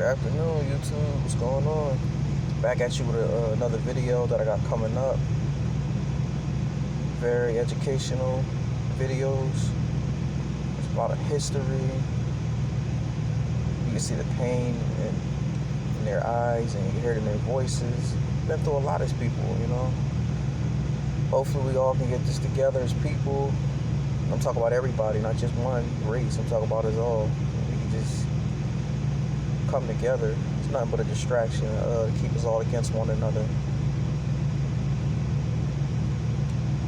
Good afternoon, YouTube. What's going on? Back at you with another video that I got coming up. Very educational videos. There's a lot of history. You can see the pain in their eyes, and you can hear it in their voices. Been through a lot as people, you know. Hopefully, we all can get this together as people. I'm talking about everybody, not just one race. I'm talking about us all. We can just come together. It's nothing but a distraction to keep us all against one another.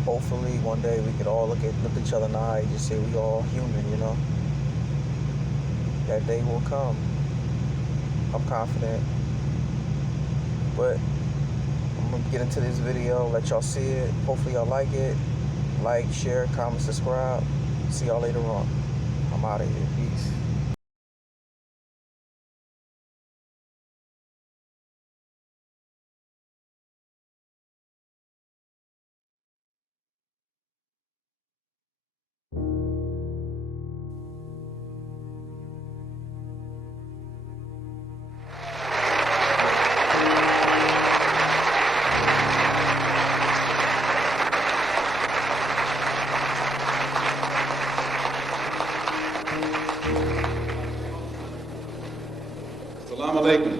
Hopefully one day we could all look each other in the eye and just say we all human, you know. That day will come. I'm confident. But I'm gonna get into this video, let y'all see it. Hopefully y'all like it. Like, share, comment, subscribe. See y'all later on. I'm out of here. Peace. Assalamu alaikum.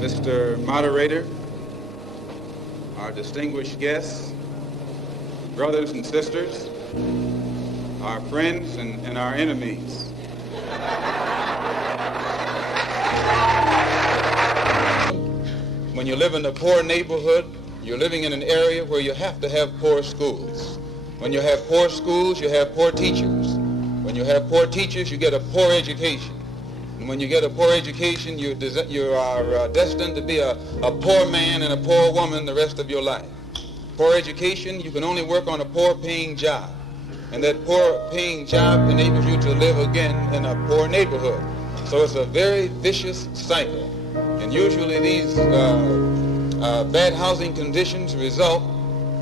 Mr. Moderator, our distinguished guests, brothers and sisters, our friends and our enemies. When you live in a poor neighborhood, you're living in an area where you have to have poor schools. When you have poor schools, you have poor teachers. When you have poor teachers, you get a poor education. And when you get a poor education, you are destined to be a poor man and a poor woman the rest of your life. Poor education, you can only work on a poor-paying job. And that poor-paying job enables you to live again in a poor neighborhood. So it's a very vicious cycle. And usually these bad housing conditions result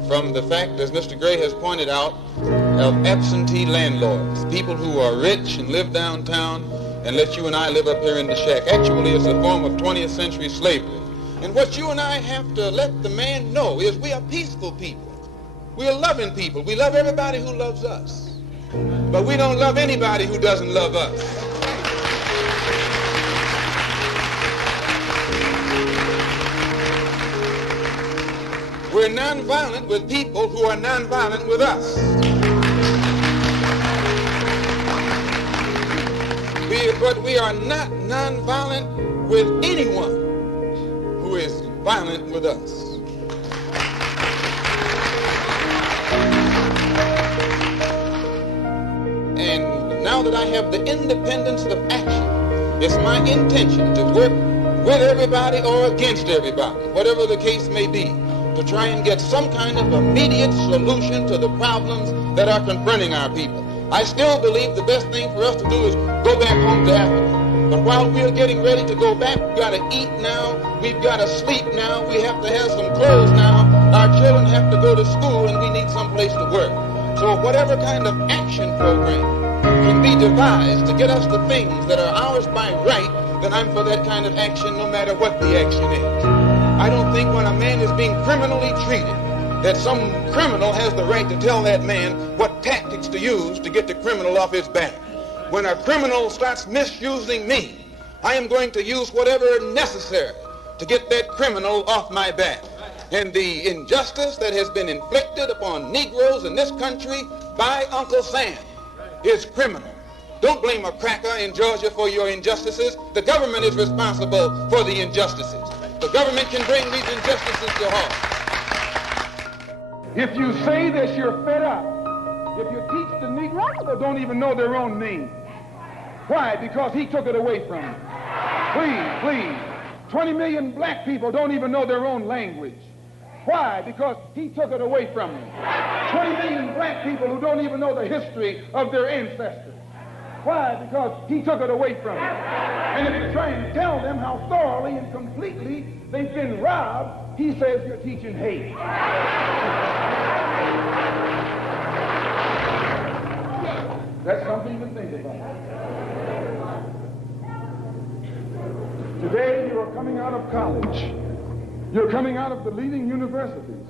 from the fact, as Mr. Gray has pointed out, of absentee landlords, people who are rich and live downtown and let you and I live up here in the shack. Actually, it's a form of 20th century slavery. And what you and I have to let the man know is we are peaceful people. We are loving people. We love everybody who loves us. But we don't love anybody who doesn't love us. We're nonviolent with people who are nonviolent with us. But we are not nonviolent with anyone who is violent with us. And now that I have the independence of action, it's my intention to work with everybody or against everybody, whatever the case may be, to try and get some kind of immediate solution to the problems that are confronting our people. I still believe the best thing for us to do is go back home to Africa. But while we're getting ready to go back, we've got to eat now, we've got to sleep now, we have to have some clothes now, our children have to go to school, and we need some place to work. So whatever kind of action program can be devised to get us the things that are ours by right, then I'm for that kind of action no matter what the action is. I don't think when a man is being criminally treated that some criminal has the right to tell that man what tactics to use to get the criminal off his back. When a criminal starts misusing me, I am going to use whatever is necessary to get that criminal off my back. And the injustice that has been inflicted upon Negroes in this country by Uncle Sam is criminal. Don't blame a cracker in Georgia for your injustices. The government is responsible for the injustices. The government can bring these injustices to halt. If you say that you're fed up, if you teach the Negroes that don't even know their own name. Why? Because he took it away from them. Please. 20 million black people don't even know their own language. Why? Because he took it away from them. 20 million black people who don't even know the history of their ancestors. Why? Because he took it away from them. And if you try and tell them how thoroughly and completely they've been robbed, he says you're teaching hate. That's something to think about. Today you are coming out of college. You're coming out of the leading universities.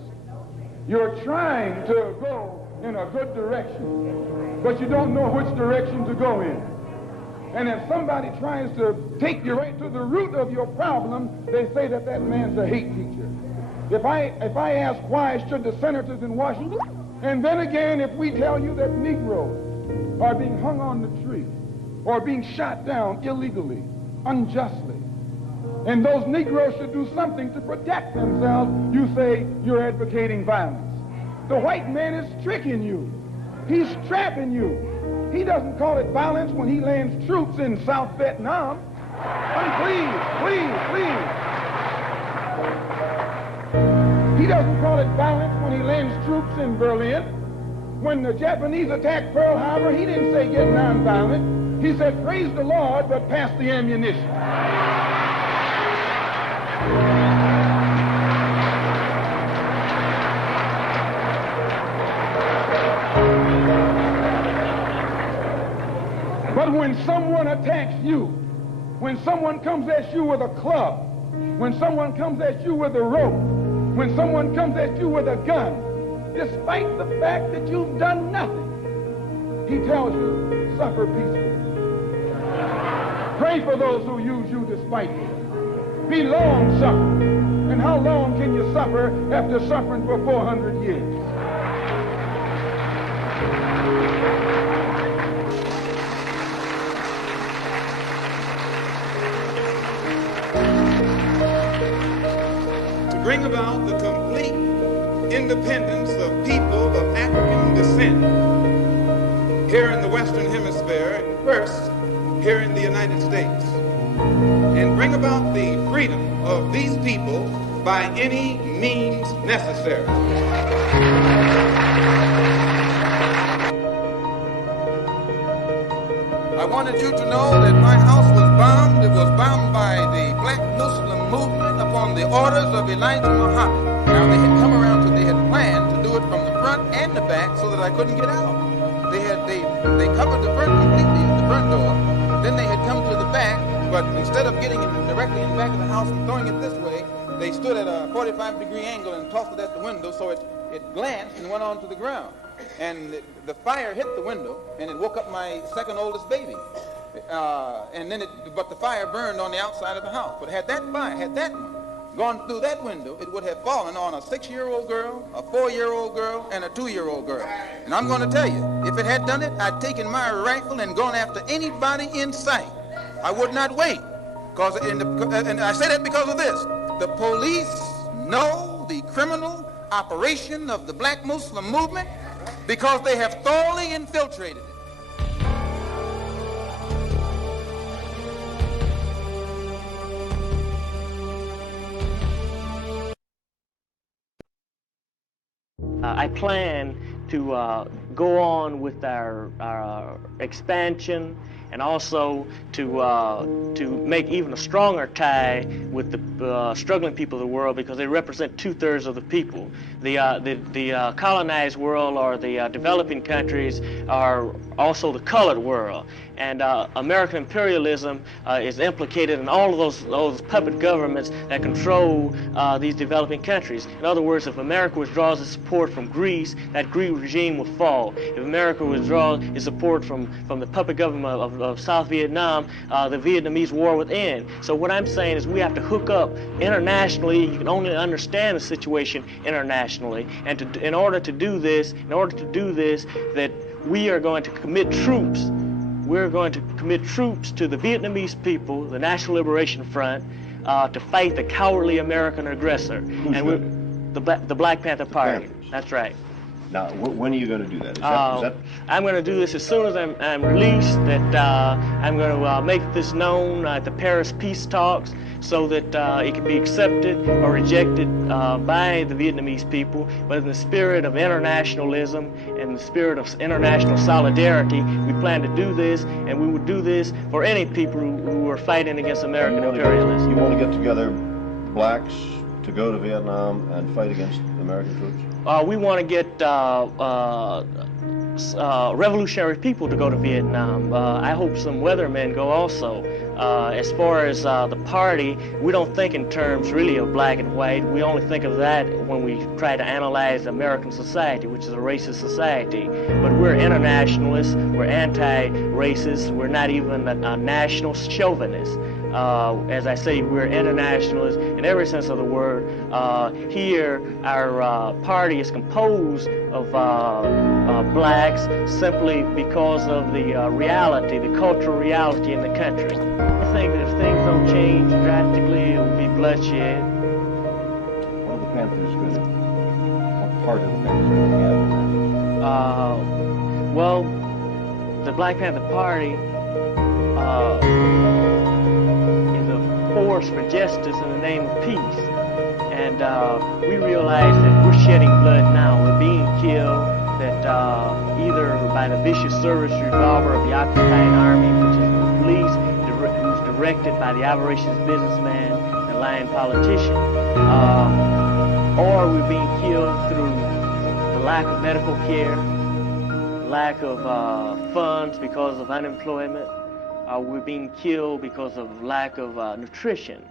You're trying to go in a good direction, but you don't know which direction to go in. And if somebody tries to take you right to the root of your problem, they say that that man's a hate teacher. If I ask why should the senators in Washington, and then again if we tell you that Negroes are being hung on the tree or being shot down illegally, unjustly, and those Negroes should do something to protect themselves, you say you're advocating violence. The white man is tricking you. He's trapping you. He doesn't call it violence when he lands troops in South Vietnam. Please. He doesn't call it violence when he lands troops in Berlin. When the Japanese attacked Pearl Harbor, he didn't say get nonviolent. He said praise the Lord, but pass the ammunition. But when someone attacks you, when someone comes at you with a club, when someone comes at you with a rope, when someone comes at you with a gun, despite the fact that you've done nothing, he tells you, suffer peacefully. Pray for those who use you despitefully. Be long-suffering. And how long can you suffer after suffering for 400 years? Bring about the complete independence of people of African descent here in the Western Hemisphere, and first here in the United States, and bring about the freedom of these people by any means necessary. I wanted you to know that my house was bombed. It was bombed by the Black Muslim movement upon the orders of Elijah Muhammad. Now they had come around, so they had planned to do it from the front and the back so that I couldn't get out. They covered the front completely, the front door. Then they had come to the back, but instead of getting it directly in the back of the house and throwing it this way, they stood at a 45-degree angle and tossed it at the window, so it glanced and went onto the ground. And the fire hit the window, and it woke up my second oldest baby. But the fire burned on the outside of the house. But had that one gone through that window, it would have fallen on a 6-year-old girl, a 4-year-old girl, and a 2-year-old girl. And I'm going to tell you, if it had done it, I'd taken my rifle and gone after anybody in sight. I would not wait. And I say that because of this. The police know the criminal operation of the Black Muslim movement because they have thoroughly infiltrated it. I plan to go on with our expansion, and also to make even a stronger tie with the struggling people of the world, because they represent 2/3 of the people. The colonized world, or the developing countries, are also the colored world. And American imperialism is implicated in all of those puppet governments that control these developing countries. In other words, if America withdraws its support from Greece, that Greek regime will fall. If America withdraws its support from the puppet government of South Vietnam, the Vietnamese war would end. So what I'm saying is we have to hook up internationally. You can only understand the situation internationally. And in order to do this, that we are going to commit troops. We're going to commit troops to the Vietnamese people, the National Liberation Front, to fight the cowardly American aggressor. The Black Panther Party. That's right. Now, when are you going to do that? Is that... I'm going to do this as soon as I'm released. That I'm going to make this known at the Paris peace talks, so that it can be accepted or rejected by the Vietnamese people. But in the spirit of internationalism and the spirit of international solidarity, we plan to do this, and we would do this for any people who are fighting against American imperialism. You want to get together blacks to go to Vietnam and fight against American troops? We want to get revolutionary people to go to Vietnam. I hope some weathermen go also. As far as the party, we don't think in terms really of black and white. We only think of that when we try to analyze American society, which is a racist society. But we're internationalists, we're anti-racist, we're not even a national chauvinists. As I say, we're internationalists in every sense of the word. Here, our party is composed of blacks simply because of the reality, the cultural reality in the country. I think that if things don't change drastically, it will be bloodshed. What are the Panthers going to, what part of the Panthers going to have? Well, the Black Panther Party is a force for justice in the name of peace. And we realize that we're shedding blood now. We're being killed, that either by the vicious service revolver of the occupying army, which is the police, who's directed by the avaricious businessman and lying politician, or we're being killed through the lack of medical care, lack of funds because of unemployment. We're being killed because of lack of nutrition.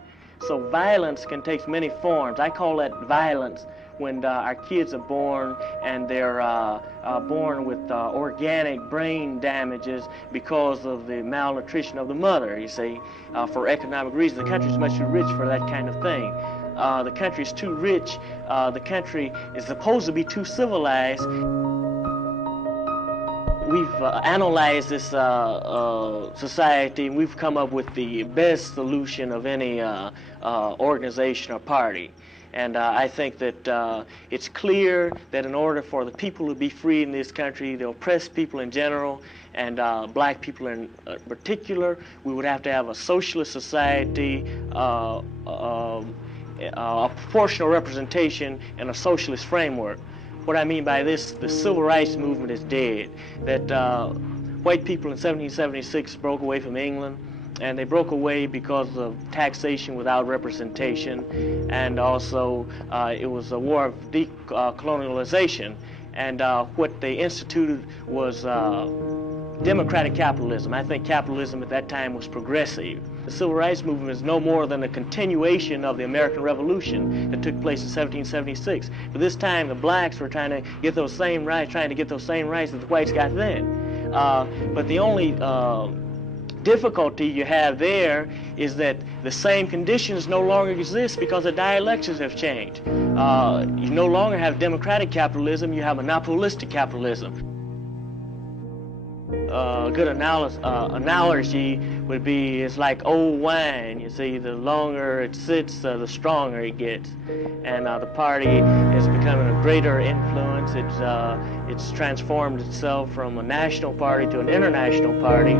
So violence can take many forms. I call that violence when our kids are born and they're born with organic brain damages because of the malnutrition of the mother, you see, for economic reasons. The country's much too rich for that kind of thing. The country's too rich. The country is supposed to be too civilized. We've analyzed this society, and we've come up with the best solution of any organization or party. And I think that it's clear that in order for the people to be free in this country, the oppressed people in general, and black people in particular, we would have to have a socialist society, a proportional representation, and a socialist framework. What I mean by this, the civil rights movement is dead. That white people in 1776 broke away from England, and they broke away because of taxation without representation, and also it was a war of decolonialization. And what they instituted was democratic capitalism. I think capitalism at that time was progressive. The civil rights movement is no more than a continuation of the American Revolution that took place in 1776. But this time the blacks were trying to get those same rights, that the whites got then. But the only difficulty you have there is that the same conditions no longer exist because the dialectics have changed. You no longer have democratic capitalism, you have monopolistic capitalism. A good analogy would be, it's like old wine. You see, the longer it sits, the stronger it gets. And the party is becoming a greater influence. It's transformed itself from a national party to an international party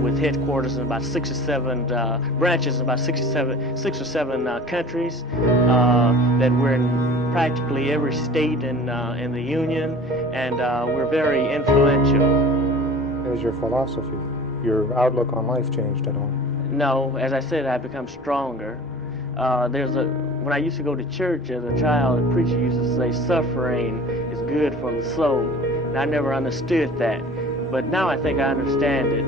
with headquarters in about 6 or 7 branches in about 6 or 7 countries. That we're in practically every state in the Union, and we're very influential. Has your philosophy, your outlook on life changed at all? No, as I said, I've become stronger. When I used to go to church as a child, the preacher used to say suffering is good for the soul. And I never understood that. But now I think I understand it.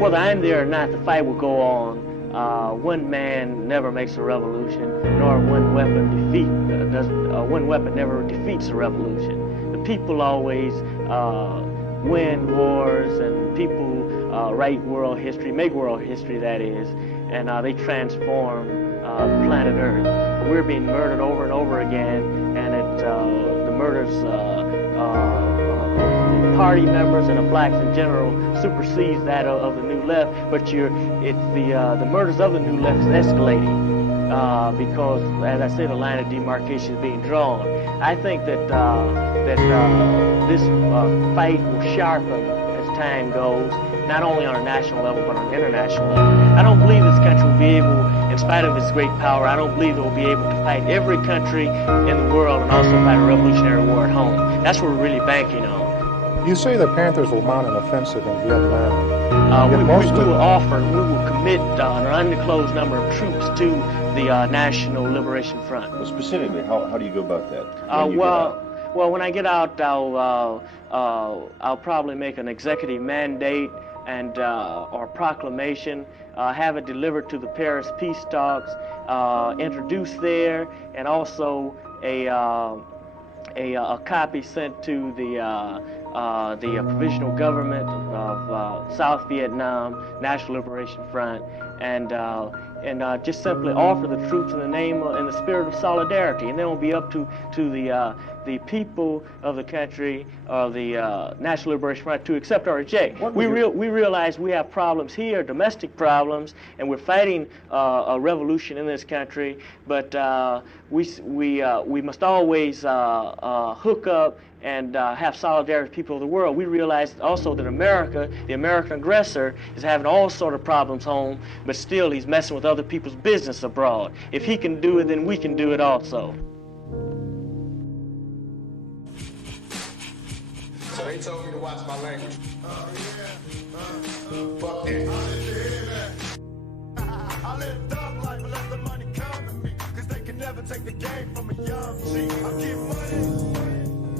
Whether I'm there or not, the fight will go on. One man never makes a revolution, nor one weapon never defeats a revolution. The people always win wars, and people write world history, make world history, that is, and they transform planet Earth. We're being murdered over and over again, and the murders of the party members and of blacks in general supersedes that of the New Left, but the murders of the New Left is escalating. Because, as I said, a line of demarcation is being drawn. I think that this fight will sharpen as time goes, not only on a national level, but on an international level. I don't believe this country will be able, in spite of its great power, I don't believe it will be able to fight every country in the world and also fight a revolutionary war at home. That's what we're really banking on. You say the Panthers will mount an offensive in Vietnam. We will commit an undisclosed number of troops to the National Liberation Front. Well, specifically, how do you go about that? Well, when I get out, I'll probably make an executive mandate and or proclamation, have it delivered to the Paris peace talks, introduced there, and also a copy sent to the provisional government of South Vietnam National Liberation Front, and just simply offer the troops in the name in the spirit of solidarity, and then it'll be up to the people of the country, the National Liberation Front, to accept or reject. We realize we have problems here, domestic problems, and we're fighting a revolution in this country. But we must always hook up and have solidarity with people of the world. We realize also that America, the American aggressor, is having all sort of problems home, but still he's messing with other people's business abroad. If he can do it, then we can do it also. So they told me to watch my language. Fuck that. I live thug life and let the money come to me, cause they can never take the game from a young G. I get money.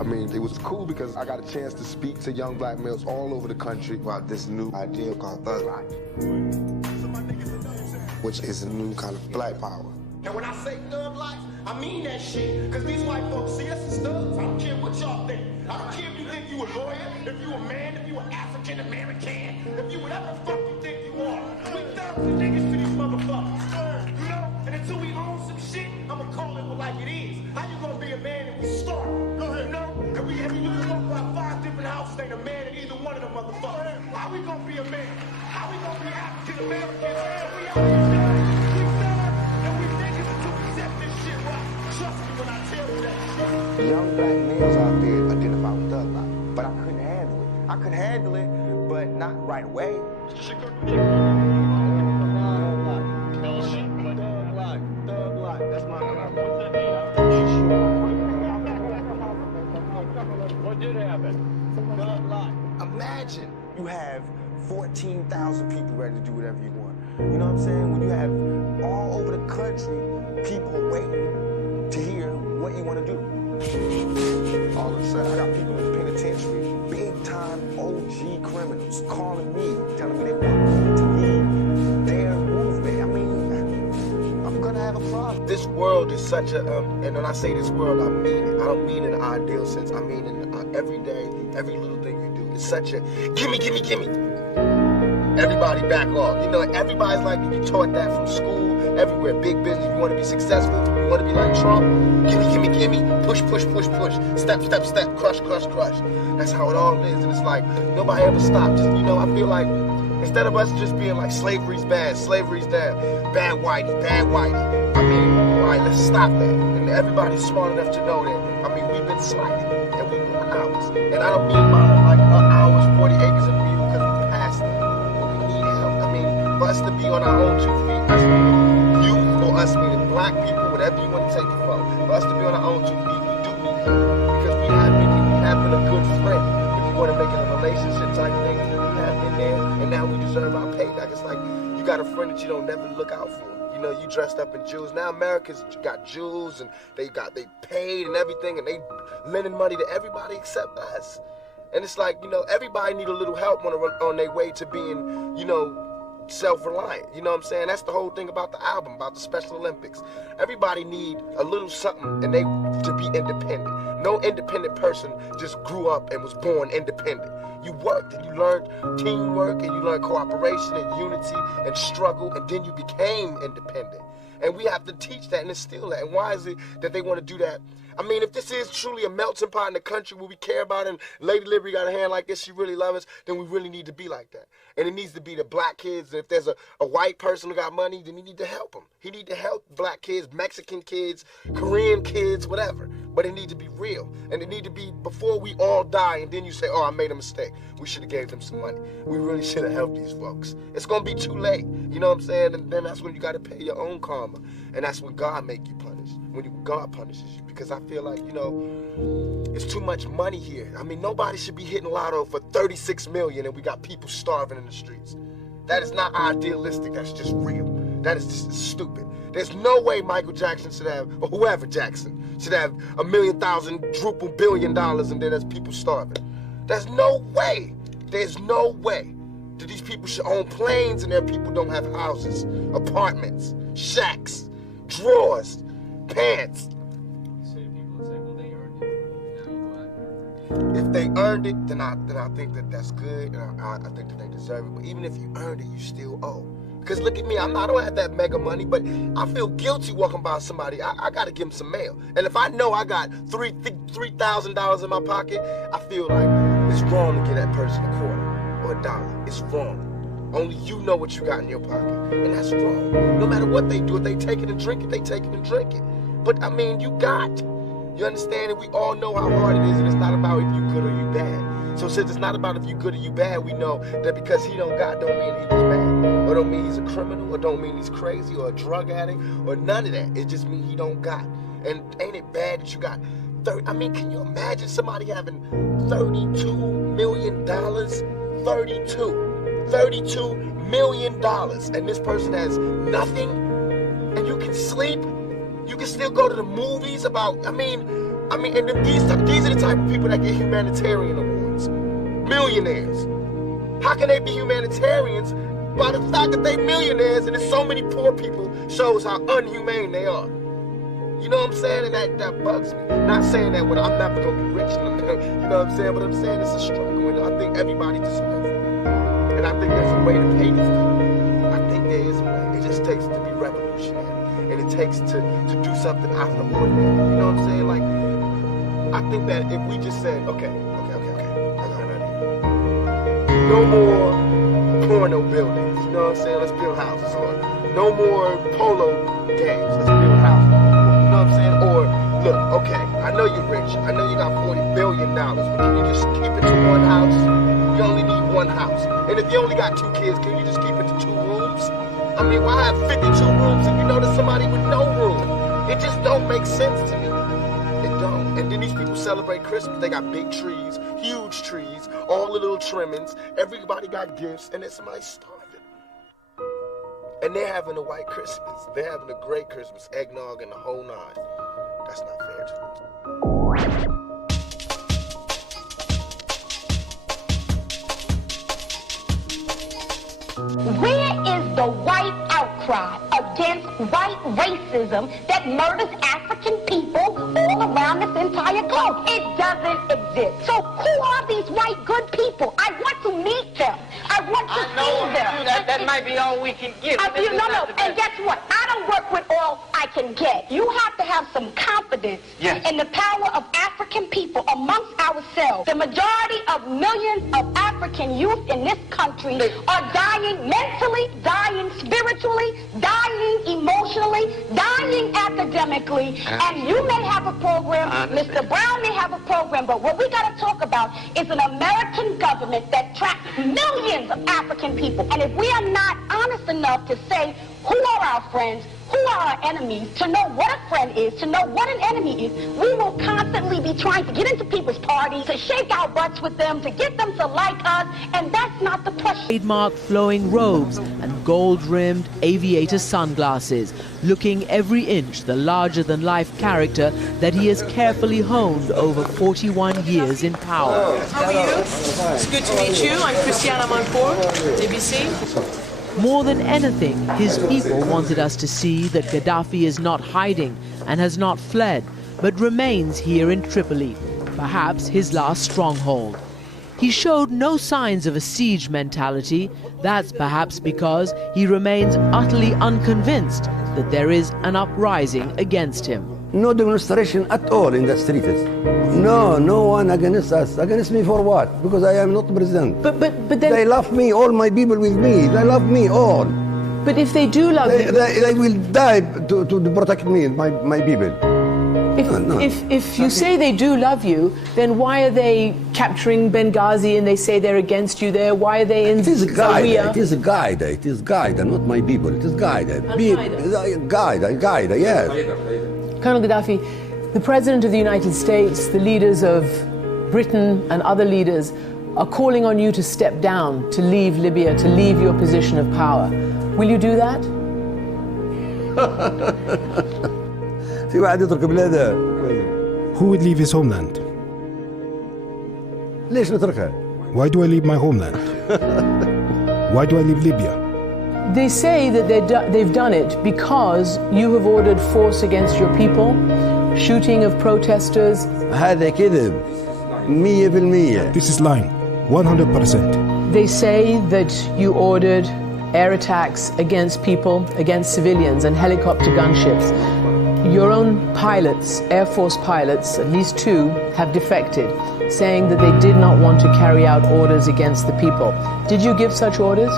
I mean, it was cool because I got a chance to speak to young black males all over the country about this new idea called thug life, which is a new kind of black power. And when I say thug life, I mean that shit. Cause these white folks see us as thugs. I don't care what y'all think. I don't care if you think you a lawyer, if you a man, if you an African American, if you whatever the fuck you think you are. We thugs and niggas to these motherfuckers. You know? And until we own some shit, I'ma call it like it is. How you gonna be a man if we start? You know? Cause you can walk by 5 different houses, ain't a man in either one of them motherfuckers. How we gonna be a man? How we gonna be African American? We out here thugs. We thugs. And we niggas until we set this shit right. Trust me when I tell you that shit. Young black males out there identify with thug life, but I couldn't handle it. I could handle it, but not right away. What did happen? Imagine you have 14,000 people ready to do whatever you want. You know what I'm saying? When you have all over the country people waiting to hear what you want to do. All of a sudden, I got people in the penitentiary, big-time OG criminals, calling me, telling me they want me to lead their movement. I mean, I'm gonna have a problem. This world is such a, and when I say this world, I mean it. I don't mean in an ideal sense. I mean in every day, every little thing you do. It's such a, gimme, gimme, gimme. Everybody back off. You know, everybody's like, you taught that from school, everywhere. Big business, you want to be successful, you want to be like Trump, gimme, gimme, gimme, push, push, push, push, step, step, step, crush, crush, crush. That's how it all is, and it's like, nobody ever stopped. Just, you know, I feel like, instead of us just being like, slavery's bad, slavery's down, bad whitey, bad whitey. I mean, all right, let's stop that. And everybody's smart enough to know that, I mean, we've been slighted, and we want ours. And I don't mean by like ours, 40 acres of view, because we passed it. But we need help. I mean, for us to be on our own 2 feet, us youth, or us meaning black people, whatever you want to take it from, for us to be on our own 2 feet, we do need help. Because we have been a good friend. If you want to make it a relationship type thing, we have been there, and now we deserve our payback. It's like, you got a friend that you don't never look out for. You know, you dressed up in jewels. Now America's got jewels, and they paid and everything, and they lending money to everybody except us. And it's like, you know, everybody need a little help on their way to being, you know, self-reliant. You know what I'm saying? That's the whole thing about the album, about the Special Olympics. Everybody need a little something and they to be independent. No independent person just grew up and was born independent. You worked and you learned teamwork and you learned cooperation and unity and struggle, and then you became independent. And we have to teach that and instill that. And why is it that they want to do that? I mean, if this is truly a melting pot in the country where we care about it, and Lady Liberty got a hand like this, she really loves us, then we really need to be like that. And it needs to be the black kids. If there's a white person who got money, then he need to help them. He need to help black kids, Mexican kids, Korean kids, whatever. But it need to be real. And it need to be before we all die, and then you say, oh, I made a mistake. We should have gave them some money. We really should have helped these folks. It's going to be too late. You know what I'm saying? And then that's when you got to pay your own karma. And that's when God make you punish. When God punishes you. Because I feel like, you know, it's too much money here. I mean, nobody should be hitting lotto for 36 million and we got people starving in the streets. That is not idealistic. That's just real. That is just stupid. There's no way Michael Jackson should have, or whoever Jackson, should have $1 million, quadruple billion dollars, and then there's people starving. There's no way. There's no way that these people should own planes and their people don't have houses, apartments, shacks, drawers, pants. If they earned it, then I think that that's good, and I think that they deserve it. But even if you earned it, you still owe. Because look at me, I don't have that mega money, but I feel guilty walking by somebody. I got to give them some mail. And if I know I got $3,000 in my pocket, I feel like it's wrong to give that person a quarter or a dollar. It's wrong. Only you know what you got in your pocket, and that's wrong. No matter what they do, if they take it and drink it, they take it and drink it. But I mean, you got. You understand? And we all know how hard it is, and it's not about if you good or you bad. So since it's not about if you good or you bad, we know that because he don't got, don't mean he was bad. Or don't mean he's a criminal, or don't mean he's crazy, or a drug addict, or none of that. It just means he don't got. And ain't it bad that you got 30? I mean, can you imagine somebody having $32 million? $32 million. And this person has nothing, and you can sleep. You can still go to the movies about, I mean, and these are the type of people that get humanitarian awards. Millionaires. How can they be humanitarians? By the fact that they millionaires and there's so many poor people shows how unhumane they are. You know what I'm saying? And that bugs me. Not saying that when I'm never gonna be rich, you know what I'm saying? But I'm saying it's a struggle, and I think everybody deserves it. And I think there's a way to pay these people. I think there is a way. It just takes to be revolutionary. And it takes to do something out of the ordinary. You know what I'm saying? Like, I think that if we just said, okay, I got an idea. No more porno buildings, you know what I'm saying? Let's build houses. Or no more polo games, let's build houses. You know what I'm saying? Or, look, okay, I know you're rich. I know you got $40 billion, but can you just keep it to one house? You only need one house. And if you only got 2 kids, can you just keep it to 2 rooms? I mean, why have 52 rooms if you know there's somebody with no room? It just don't make sense to me. It don't. And then these people celebrate Christmas. They got big trees, huge trees, all the little trimmings. Everybody got gifts, and then somebody's starving. And they're having a white Christmas. They're having a great Christmas, eggnog and the whole nine. That's not fair to them. Where is the white outcry against white racism that murders African people all around this entire globe? It doesn't exist. So who are these white good people? I want to meet them. I want to see them. That might be all we can give. No. And guess what? I don't work with all I can get. You have to have some confidence in the power of African people amongst ourselves. The majority of millions of African youth in this country are dying mentally, dying spiritually, dying emotionally, dying academically. And you may have a program, Mr. Brown may have a program, but what we got to talk about is an American government that tracks millions of African people. And if we are not honest enough to say who are our friends, who are our enemies, to know what a friend is, to know what an enemy is, we will constantly be trying to get into people's parties, to shake our butts with them, to get them to like us, and that's not the push. Trademark flowing robes and gold-rimmed aviator sunglasses, looking every inch the larger-than-life character that he has carefully honed over 41 years in power. How are you? It's good to meet you. I'm Christiana Mancourt, ABC. More than anything, his people wanted us to see that Gaddafi is not hiding and has not fled, but remains here in Tripoli, perhaps his last stronghold. He showed no signs of a siege mentality. That's perhaps because he remains utterly unconvinced that there is an uprising against him. No demonstration at all in the streets. No one against us. Against me for what? Because I am not president. But then they love me, all my people with me. They love me all. But if they do love you, they will die to protect me, my people. If you say they do love you, then why are they capturing Benghazi and they say they're against you there? Why are they in Zawiya? It is Qaeda, not my people. It is Qaeda. Qaeda, yes. Colonel Gaddafi, the President of the United States, the leaders of Britain and other leaders are calling on you to step down, to leave Libya, to leave your position of power. Will you do that? في واحد يترك بلاده Who would leave his homeland? ليش نتركها؟ Why do I leave my homeland? Why do I leave Libya? They say that they've done it because you have ordered force against your people, shooting of protesters. هذا كذب 100%. This is lying, 100%. They say that you ordered air attacks against people, against civilians, and helicopter gunships. Your own pilots, Air Force pilots, at least 2, have defected, saying that they did not want to carry out orders against the people. Did you give such orders?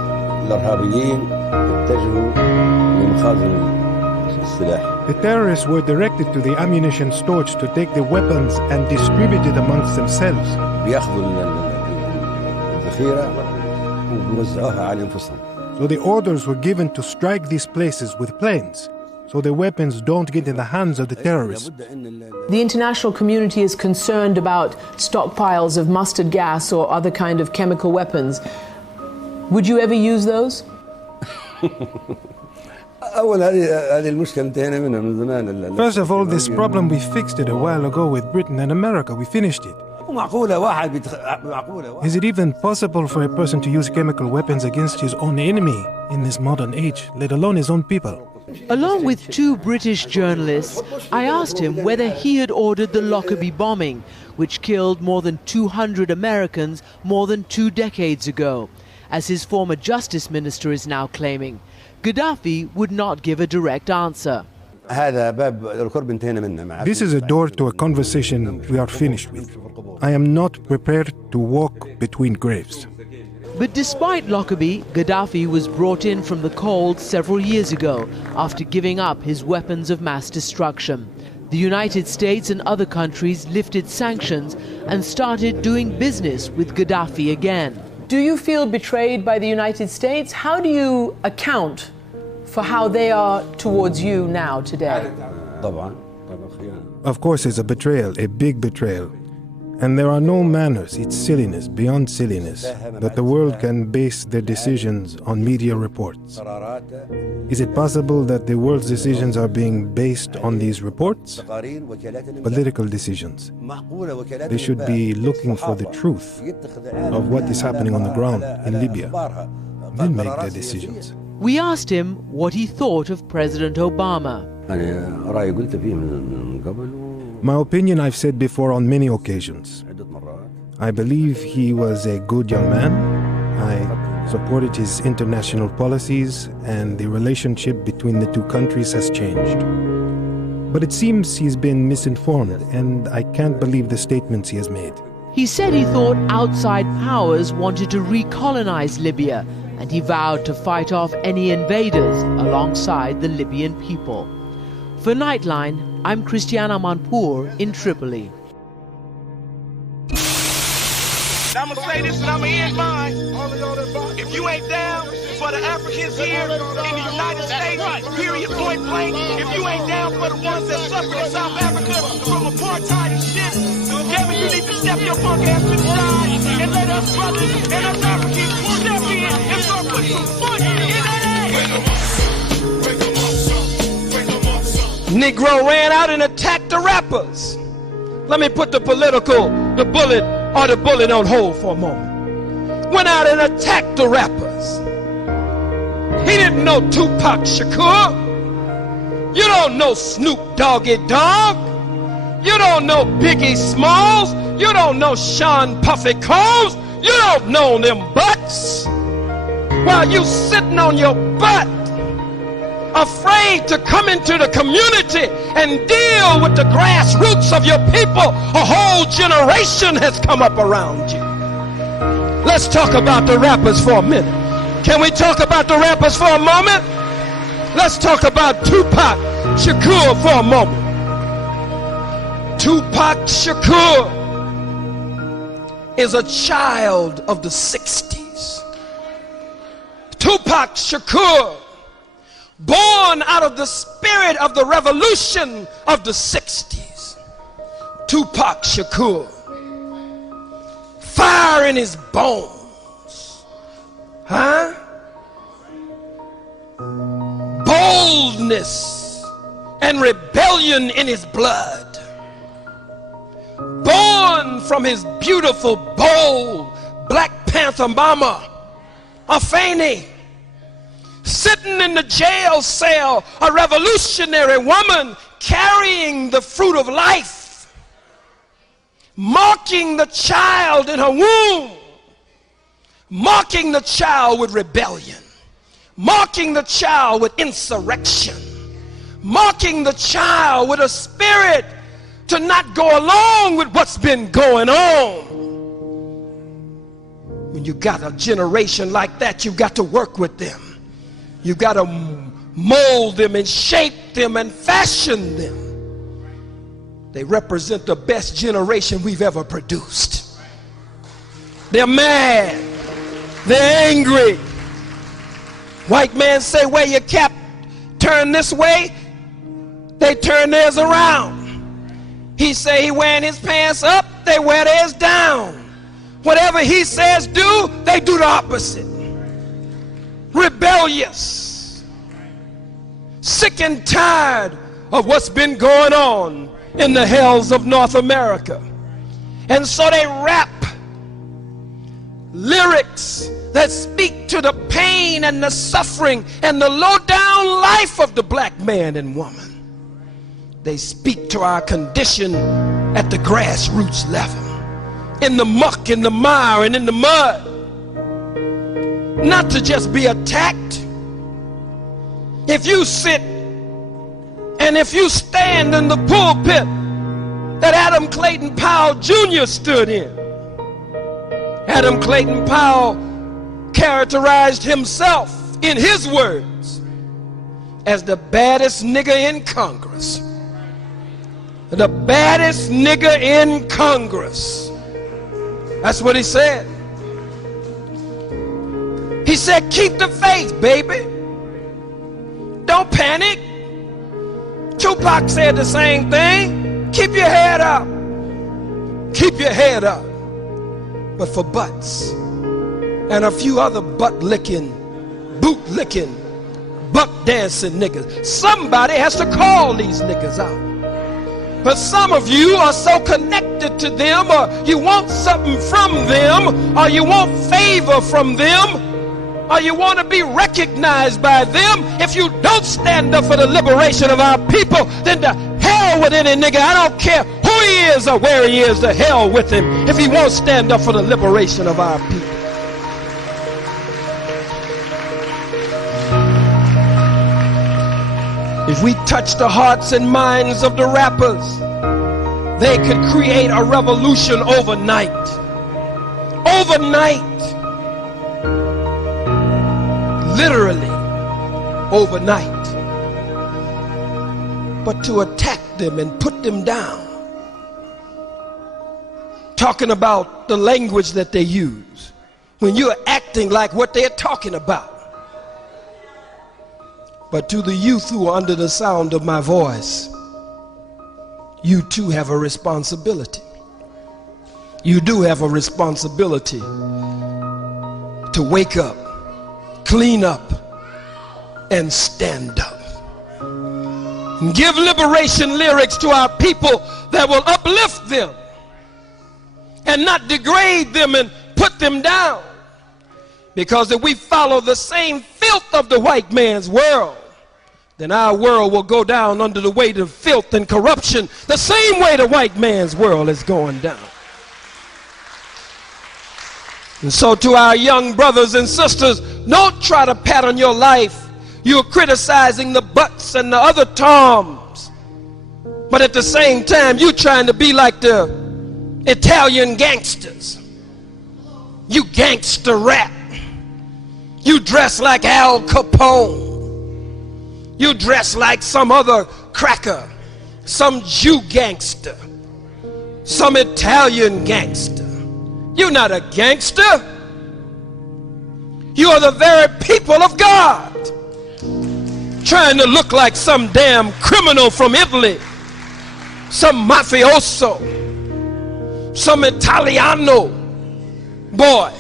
الإرهابيين اتجهوا لمخازن السلاح. The terrorists were directed to the ammunition storage to take the weapons and distribute it amongst themselves. بياخذوا الذخيرة وبيوزعوها على أنفسهم. So the orders were given to strike these places with planes, so the weapons don't get in the hands of the terrorists. The international community is concerned about stockpiles of mustard gas or other kind of chemical weapons. Would you ever use those? First of all, this problem, we fixed it a while ago with Britain and America. We finished it. Is it even possible for a person to use chemical weapons against his own enemy in this modern age, let alone his own people? Along with 2 British journalists, I asked him whether he had ordered the Lockerbie bombing, which killed more than 200 Americans more than 2 decades ago, as his former justice minister is now claiming. Gaddafi would not give a direct answer. This is a door to a conversation we are finished with. I am not prepared to walk between graves. But despite Lockerbie, Gaddafi was brought in from the cold several years ago after giving up his weapons of mass destruction. The United States and other countries lifted sanctions and started doing business with Gaddafi again. Do you feel betrayed by the United States? How do you account for how they are towards you now today? Of course, it's a betrayal, a big betrayal. And there are no manners, it's silliness, beyond silliness, that the world can base their decisions on media reports. Is it possible that the world's decisions are being based on these reports? Political decisions. They should be looking for the truth of what is happening on the ground in Libya. Then make their decisions. We asked him what he thought of President Obama. My opinion I've said before on many occasions. I believe he was a good young man. I supported his international policies, and the relationship between the 2 countries has changed. But it seems he's been misinformed, and I can't believe the statements he has made. He said he thought outside powers wanted to recolonize Libya, and he vowed to fight off any invaders alongside the Libyan people. For Nightline, I'm Christiana Manpour in Tripoli. I'm gonna say this and I'm gonna end mine. If you ain't down for the Africans here in the United States, period, point blank, if you ain't down for the ones that suffer in South Africa from apartheid and shit, damn it, you need to step your punk ass to the side and let us brothers and us Africans step in and start putting some foot in that ass. Negro ran out and attacked the rappers. Let me put the bullet on hold for a moment. Went out and attacked the rappers. He didn't know Tupac Shakur. You don't know Snoop Doggy Dogg. You don't know Biggie Smalls. You don't know Sean Puffy Combs. You don't know them butts. While you sitting on your butt, afraid to come into the community and deal with the grassroots of your people, a whole generation has come up around you. Let's talk about the rappers for a minute. Can we talk about the rappers for a moment? Let's talk about Tupac Shakur for a moment. Tupac Shakur is a child of the 60s. Tupac Shakur, born out of the spirit of the revolution of the 60s. Tupac Shakur, fire in his bones, boldness and rebellion in his blood. from his beautiful, bold Black Panther mama, Afeni, sitting in the jail cell, a revolutionary woman carrying the fruit of life, marking the child in her womb, marking the child with rebellion, marking the child with insurrection, marking the child with a spirit to not go along with what's been going on. When you got a generation like that, you've got to work with them. You've got to mold them and shape them and fashion them. They represent the best generation we've ever produced. They're mad. They're angry. White man say, wear your cap, turn this way. They turn theirs around. He say he wearing his pants up, they wear theirs down. Whatever he says do, they do the opposite. Rebellious. Sick and tired of what's been going on in the hells of North America. And so they rap lyrics that speak to the pain and the suffering and the low down life of the black man and woman. They speak to our condition at the grassroots level, in the muck, in the mire, and in the mud. Not to just be attacked. If you sit and if you stand in the pulpit that Adam Clayton Powell Jr. stood in, Adam Clayton Powell characterized himself in his words as the baddest nigger in Congress. The baddest nigger in Congress. That's what he said. He said, keep the faith, baby. Don't panic. Tupac said the same thing. Keep your head up. Keep your head up. But for butts and a few other butt-licking, boot-licking, buck-dancing niggas, somebody has to call these niggas out. But some of you are so connected to them, or you want something from them, or you want favor from them, or you want to be recognized by them. If you don't stand up for the liberation of our people, then to hell with any nigga. I don't care who he is or where he is, to hell with him if he won't stand up for the liberation of our people. If we touch the hearts and minds of the rappers, they could create a revolution overnight. Overnight. Literally overnight. But to attack them and put them down, talking about the language that they use, when you're acting like what they're talking about. But to the youth who are under the sound of my voice, you too have a responsibility. You do have a responsibility to wake up, clean up, and stand up. And give liberation lyrics to our people that will uplift them and not degrade them and put them down. Because if we follow the same filth of the white man's world, then our world will go down under the weight of filth and corruption the same way the white man's world is going down. And so to our young brothers and sisters, don't try to pattern your life. You're criticizing the butts and the other toms, but at the same time you're trying to be like the Italian gangsters. You gangster rap. You dress like Al Capone. You dress like some other cracker, some Jew gangster, some Italian gangster. You're not a gangster. You are the very people of God, trying to look like some damn criminal from Italy, some mafioso, some Italiano boy.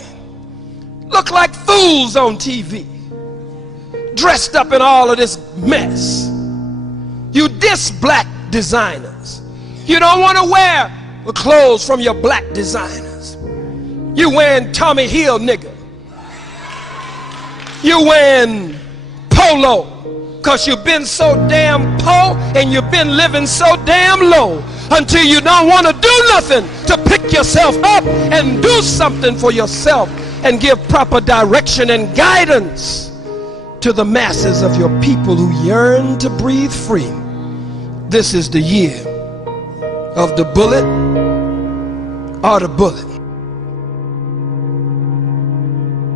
Look like fools on TV, dressed up in all of this mess. You diss black designers. You don't want to wear with clothes from your black designers. You wearing Tommy Hill, nigga. You wearing polo because you've been so damn poor and you've been living so damn low until you don't want to do nothing to pick yourself up and do something for yourself and give proper direction and guidance to the masses of your people who yearn to breathe free. This is the year of the bullet or the bullet.